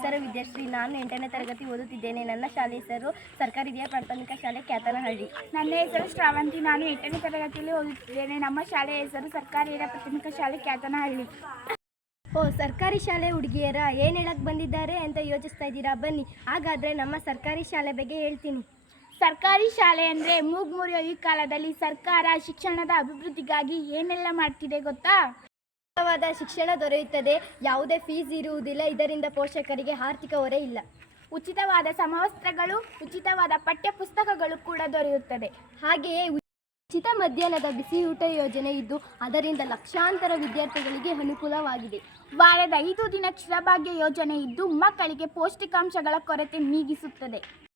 ಹೆಸರು ವಿದ್ಯಾಶ್ರೀ. ನಾನು ಎಂಟನೇ ತರಗತಿ ಓದುತ್ತಿದ್ದೇನೆ. ನನ್ನ ಶಾಲೆ ಹೆಸರು ಸರ್ಕಾರಿ ಹಿರಿಯ ಪ್ರಾಥಮಿಕ ಶಾಲೆ ಕ್ಯಾತನಹಳ್ಳಿ. ನನ್ನ ಹೆಸರು ಶ್ರಾವಂತಿ. ನಾನು ಎಂಟನೇ ತರಗತಿಯಲ್ಲಿ ಓದುತ್ತಿದ್ದೇನೆ. ನಮ್ಮ ಶಾಲೆಯ ಹೆಸರು ಸರ್ಕಾರಿ ಹಿರಿಯ ಪ್ರಾಥಮಿಕ ಶಾಲೆ ಕ್ಯಾತನಹಳ್ಳಿ. ಓ ಸರ್ಕಾರಿ ಶಾಲೆ ಹುಡುಗಿಯರ ಏನು ಹೇಳಕ್ಕೆ ಬಂದಿದ್ದಾರೆ ಅಂತ ಯೋಚಿಸ್ತಾ ಇದ್ದೀರಾ? ಬನ್ನಿ. ಹಾಗಾದರೆ ನಮ್ಮ ಸರ್ಕಾರಿ ಶಾಲೆ ಬಗ್ಗೆ ಹೇಳ್ತೀನಿ. ಸರ್ಕಾರಿ ಶಾಲೆ ಅಂದರೆ ಮೂಗ್ಮುರಿಯೋ ಈ ಕಾಲದಲ್ಲಿ ಸರ್ಕಾರ ಶಿಕ್ಷಣದ ಅಭಿವೃದ್ಧಿಗಾಗಿ ಏನೆಲ್ಲ ಮಾಡ್ತಿದೆ ಗೊತ್ತಾ? ಉತ್ತಮವಾದ ಶಿಕ್ಷಣ ದೊರೆಯುತ್ತದೆ. ಯಾವುದೇ ಫೀಸ್ ಇರುವುದಿಲ್ಲ. ಇದರಿಂದ ಪೋಷಕರಿಗೆ ಆರ್ಥಿಕ ಹೊರೆ ಇಲ್ಲ. ಉಚಿತವಾದ ಸಮವಸ್ತ್ರಗಳು, ಉಚಿತವಾದ ಪಠ್ಯ ಪುಸ್ತಕಗಳು ಕೂಡ ದೊರೆಯುತ್ತದೆ. ಹಾಗೆಯೇ ಉಚಿತ ಮಧ್ಯಾಹ್ನದ ಬಿಸಿಯೂಟ ಯೋಜನೆ ಇದ್ದು, ಅದರಿಂದ ಲಕ್ಷಾಂತರ ವಿದ್ಯಾರ್ಥಿಗಳಿಗೆ ಅನುಕೂಲವಾಗಿದೆ. ವಾರದ ಐದು ದಿನ ಕ್ಷೀರಭಾಗ್ಯ ಯೋಜನೆ ಇದ್ದು, ಮಕ್ಕಳಿಗೆ ಪೌಷ್ಟಿಕಾಂಶಗಳ ಕೊರತೆ ನೀಗಿಸುತ್ತದೆ.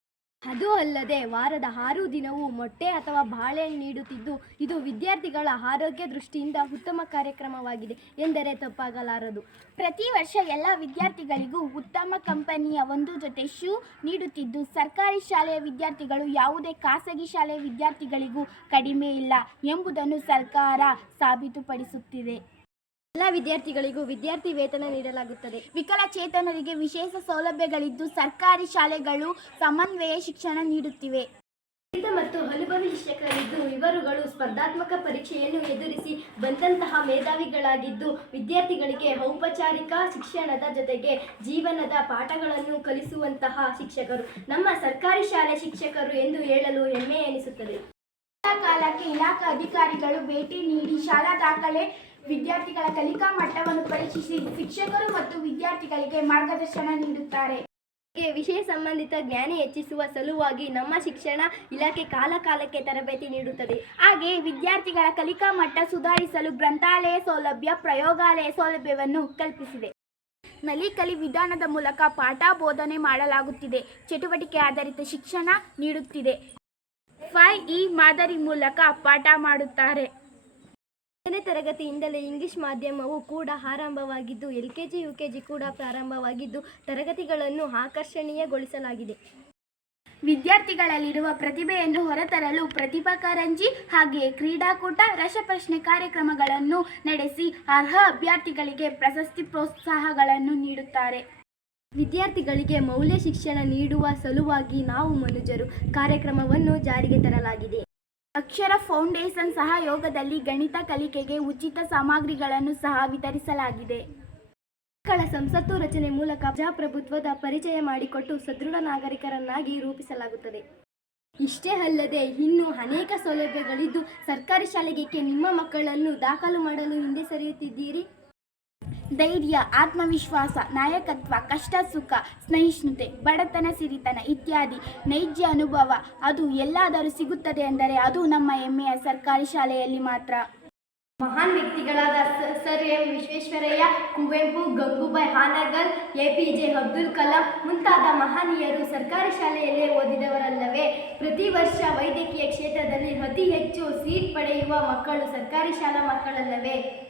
ಅದು ಅಲ್ಲದೆ ವಾರದ ಆರು ದಿನವೂ ಮೊಟ್ಟೆ ಅಥವಾ ಬಾಳೆಹಣ್ಣು ನೀಡುತ್ತಿದ್ದು, ಇದು ವಿದ್ಯಾರ್ಥಿಗಳ ಆರೋಗ್ಯ ದೃಷ್ಟಿಯಿಂದ ಉತ್ತಮ ಕಾರ್ಯಕ್ರಮವಾಗಿದೆ ಎಂದರೆ ತಪ್ಪಾಗಲಾರದು. ಪ್ರತಿ ವರ್ಷ ಎಲ್ಲ ವಿದ್ಯಾರ್ಥಿಗಳಿಗೂ ಉತ್ತಮ ಕಂಪನಿಯ ಒಂದು ಜೊತೆ ಶೂ ನೀಡುತ್ತಿದ್ದು, ಸರ್ಕಾರಿ ಶಾಲೆಯ ವಿದ್ಯಾರ್ಥಿಗಳು ಯಾವುದೇ ಖಾಸಗಿ ಶಾಲೆಯ ವಿದ್ಯಾರ್ಥಿಗಳಿಗೂ ಕಡಿಮೆ ಇಲ್ಲ ಎಂಬುದನ್ನು ಸರ್ಕಾರ ಸಾಬೀತುಪಡಿಸುತ್ತಿದೆ. ಎಲ್ಲ ವಿದ್ಯಾರ್ಥಿಗಳಿಗೂ ವಿದ್ಯಾರ್ಥಿ ವೇತನ ನೀಡಲಾಗುತ್ತದೆ. ವಿಕಲಚೇತನರಿಗೆ ವಿಶೇಷ ಸೌಲಭ್ಯಗಳಿದ್ದು ಸರ್ಕಾರಿ ಶಾಲೆಗಳು ಸಮನ್ವಯ ಶಿಕ್ಷಣ ನೀಡುತ್ತಿವೆ. ವಿವಿಧ ಮತ್ತು ಅನುಭವಿ ಶಿಕ್ಷಕರಿದ್ದು ಇವರುಗಳು ಸ್ಪರ್ಧಾತ್ಮಕ ಪರೀಕ್ಷೆಯನ್ನು ಎದುರಿಸಿ ಬಂದಂತಹ ಮೇಧಾವಿಗಳಾಗಿದ್ದು ವಿದ್ಯಾರ್ಥಿಗಳಿಗೆ ಔಪಚಾರಿಕ ಶಿಕ್ಷಣದ ಜೊತೆಗೆ ಜೀವನದ ಪಾಠಗಳನ್ನು ಕಲಿಸುವಂತಹ ಶಿಕ್ಷಕರು. ನಮ್ಮ ಸರ್ಕಾರಿ ಶಾಲೆ ಶಿಕ್ಷಕರು ಎಂದು ಹೇಳಲು ಹೆಮ್ಮೆ ಎನಿಸುತ್ತದೆ. ಕಾಲಕ್ಕೆ ಇಲಾಖಾ ಅಧಿಕಾರಿಗಳು ಭೇಟಿ ನೀಡಿ ಶಾಲಾ ದಾಖಲೆ ವಿದ್ಯಾರ್ಥಿಗಳ ಕಲಿಕಾ ಮಟ್ಟವನ್ನು ಪರೀಕ್ಷಿಸಿ ಶಿಕ್ಷಕರು ಮತ್ತು ವಿದ್ಯಾರ್ಥಿಗಳಿಗೆ ಮಾರ್ಗದರ್ಶನ ನೀಡುತ್ತಾರೆ. ವಿಷಯ ಸಂಬಂಧಿತ ಜ್ಞಾನ ಹೆಚ್ಚಿಸುವ ಸಲುವಾಗಿ ನಮ್ಮ ಶಿಕ್ಷಣ ಇಲಾಖೆ ಕಾಲಕಾಲಕ್ಕೆ ತರಬೇತಿ ನೀಡುತ್ತದೆ. ಹಾಗೆ ವಿದ್ಯಾರ್ಥಿಗಳ ಕಲಿಕಾ ಮಟ್ಟ ಸುಧಾರಿಸಲು ಗ್ರಂಥಾಲಯ ಸೌಲಭ್ಯ, ಪ್ರಯೋಗಾಲಯ ಸೌಲಭ್ಯವನ್ನು ಕಲ್ಪಿಸಿದೆ. ನಲಿಕಲಿ ವಿಧಾನದ ಮೂಲಕ ಪಾಠ ಬೋಧನೆ ಮಾಡಲಾಗುತ್ತಿದೆ. ಚಟುವಟಿಕೆ ಆಧಾರಿತ ಶಿಕ್ಷಣ ನೀಡುತ್ತಿದೆ. ಫೈ ಇ ಮಾದರಿ ಮೂಲಕ ಪಾಠ ಮಾಡುತ್ತಾರೆ. ಎರಡನೇ ತರಗತಿಯಿಂದಲೇ ಇಂಗ್ಲಿಷ್ ಮಾಧ್ಯಮವು ಕೂಡ ಆರಂಭವಾಗಿದ್ದು, L K G, U K G ಕೂಡ ಪ್ರಾರಂಭವಾಗಿದ್ದು, ತರಗತಿಗಳನ್ನು ಆಕರ್ಷಣೀಯಗೊಳಿಸಲಾಗಿದೆ. ವಿದ್ಯಾರ್ಥಿಗಳಲ್ಲಿರುವ ಪ್ರತಿಭೆಯನ್ನು ಹೊರತರಲು ಪ್ರತಿಭಾ ಕಾರಂಜಿ ಹಾಗೆಯೇ ಕ್ರೀಡಾಕೂಟ, ರಸಪ್ರಶ್ನೆ ಕಾರ್ಯಕ್ರಮಗಳನ್ನು ನಡೆಸಿ ಅರ್ಹ ಅಭ್ಯರ್ಥಿಗಳಿಗೆ ಪ್ರಶಸ್ತಿ ಪ್ರೋತ್ಸಾಹಗಳನ್ನು ನೀಡುತ್ತಾರೆ. ವಿದ್ಯಾರ್ಥಿಗಳಿಗೆ ಮೌಲ್ಯ ಶಿಕ್ಷಣ ನೀಡುವ ಸಲುವಾಗಿ ನಾವು ಮನುಜರು ಕಾರ್ಯಕ್ರಮವನ್ನು ಜಾರಿಗೆ ತರಲಾಗಿದೆ. ಅಕ್ಷರ ಫೌಂಡೇಶನ್ ಸಹಯೋಗದಲ್ಲಿ ಗಣಿತ ಕಲಿಕೆಗೆ ಉಚಿತ ಸಾಮಗ್ರಿಗಳನ್ನು ಸಹ ವಿತರಿಸಲಾಗಿದೆ. ಮಕ್ಕಳ ಸಂಸತ್ತು ರಚನೆ ಮೂಲಕ ಪ್ರಜಾಪ್ರಭುತ್ವದ ಪರಿಚಯ ಮಾಡಿಕೊಟ್ಟು ಸದೃಢ ನಾಗರಿಕರನ್ನಾಗಿ ರೂಪಿಸಲಾಗುತ್ತದೆ. ಇಷ್ಟೇ ಅಲ್ಲದೆ ಇನ್ನೂ ಅನೇಕ ಸೌಲಭ್ಯಗಳಿದ್ದು ಸರ್ಕಾರಿ ಶಾಲೆಗೆ ನಿಮ್ಮ ಮಕ್ಕಳನ್ನು ದಾಖಲು ಮಾಡಲು ಹಿಂದೆ ಸರಿಯುತ್ತಿದ್ದೀರಿ? ಧೈರ್ಯ, ಆತ್ಮವಿಶ್ವಾಸ, ನಾಯಕತ್ವ, ಕಷ್ಟ, ಸುಖ ಸಹಿಷ್ಣುತೆ ಬಡತನ, ಸಿರಿತನ ಇತ್ಯಾದಿ ನೈಜ ಅನುಭವ ಅದು ಎಲ್ಲಾದರೂ ಸಿಗುತ್ತದೆ ಎಂದರೆ ಅದು ನಮ್ಮ ಹೆಮ್ಮೆಯ ಸರ್ಕಾರಿ ಶಾಲೆಯಲ್ಲಿ ಮಾತ್ರ. ಮಹಾನ್ ವ್ಯಕ್ತಿಗಳಾದ sir M Visvesvaraya, Kuvempu, Gangubai Hangal, A P J Abdul Kalam ಮುಂತಾದ ಮಹನೀಯರು ಸರ್ಕಾರಿ ಶಾಲೆಯಲ್ಲೇ ಓದಿದವರಲ್ಲವೇ? ಪ್ರತಿ ವರ್ಷ ವೈದ್ಯಕೀಯ ಕ್ಷೇತ್ರದಲ್ಲಿ ಅತಿ ಹೆಚ್ಚು ಸೀಟ್ ಪಡೆಯುವ ಮಕ್ಕಳು ಸರ್ಕಾರಿ ಶಾಲಾ ಮಕ್ಕಳಲ್ಲವೇ?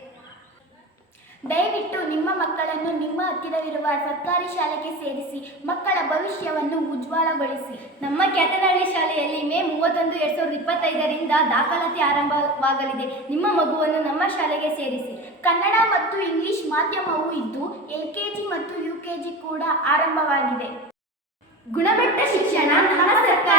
ದಯವಿಟ್ಟು ನಿಮ್ಮ ಮಕ್ಕಳನ್ನು ನಿಮ್ಮ ಹತ್ತಿರವಿರುವ ಸರ್ಕಾರಿ ಶಾಲೆಗೆ ಸೇರಿಸಿ, ಮಕ್ಕಳ ಭವಿಷ್ಯವನ್ನು ಉಜ್ವಲಗೊಳಿಸಿ. ನಮ್ಮ ಕ್ಯಾತನಹಳ್ಳಿ ಶಾಲೆಯಲ್ಲಿ ಮೇ ಮೂವತ್ತೊಂದು, ಎರಡ್ ಸಾವಿರದ ಇಪ್ಪತ್ತೈದರಿಂದ ದಾಖಲಾತಿ ಆರಂಭವಾಗಲಿದೆ. ನಿಮ್ಮ ಮಗುವನ್ನು ನಮ್ಮ ಶಾಲೆಗೆ ಸೇರಿಸಿ. ಕನ್ನಡ ಮತ್ತು ಇಂಗ್ಲಿಷ್ ಮಾಧ್ಯಮವೂ ಇದ್ದು ಎಲ್ ಕೆ ಮತ್ತು ಯು ಕೆ ಜಿ ಕೂಡ ಆರಂಭವಾಗಿದೆ. ಗುಣಮಟ್ಟ ಶಿಕ್ಷಣ ನಮ್ಮ ಸರ್ಕಾರಿ